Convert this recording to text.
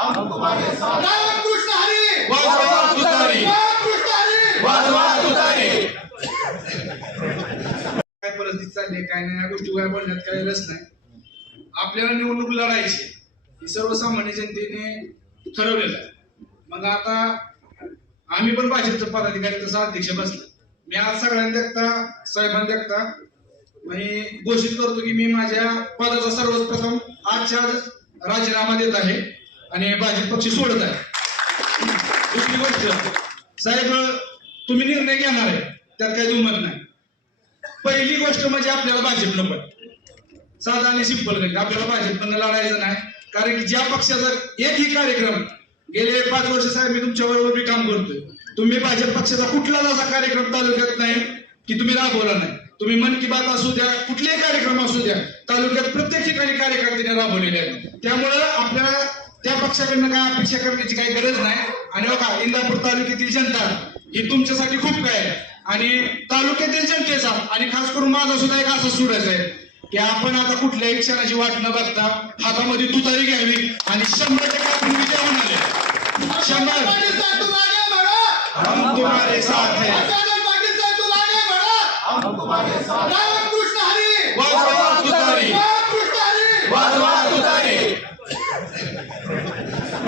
हरी हरी काय परिस्थिती चालली काय नाही या गोष्टी काय बोलण्यात काही रस नाही आपल्याला निवडणूक लढायची ही सर्वसामान्य जनतेने ठरवलेलं आहे. मग आता आम्ही पण भाजपचं पदाधिकारी तसा अध्यक्ष बसलो. मी आज सगळ्यांना देखता साहेबांना देखता मी घोषित करतो की मी माझ्या पदाचा सर्वप्रथम आजच्या आज राजीनामा देत आहे. आणि भाजप पक्ष सोडत आहे. दुसरी गोष्ट साहेब तुम्ही निर्णय घेणार आहे त्यात काही दुमत नाही. पहिली गोष्ट म्हणजे आपल्याला भाजप नको साधा आणि सिंपल नाही आपल्याला भाजपनं लढायचं नाही. कारण की ज्या पक्षाचा एकही कार्यक्रम गेले पाच वर्ष साहेब मी तुमच्या बरोबर मी काम करतोय. तुम्ही भाजप पक्षाचा कुठलाच असा कार्यक्रम तालुक्यात नाही की तुम्ही राबवला नाही. तुम्ही मन की बात असू द्या कुठलेही कार्यक्रम असू द्या तालुक्यात प्रत्येक ठिकाणी कार्यकर्त्याने राबवलेले आहेत. त्यामुळं आपल्या त्या पक्षाकडनं काय अपेक्षा करण्याची काही गरज नाही. आणि बघा इंदापूर तालुक्यातील जनता ही तुमच्यासाठी खूप काय आहे. आणि तालुक्यातील जनतेचा आणि खास करून माझा सुद्धा एक असं सुरायचं आहे की आपण आता कुठल्याही क्षणाची वाट न बघता हातामध्ये तुतारी घ्यावी आणि शंभर टक्के आपण विजय होणार आहे. शंभर. हम तुम्हारे साथ हैं।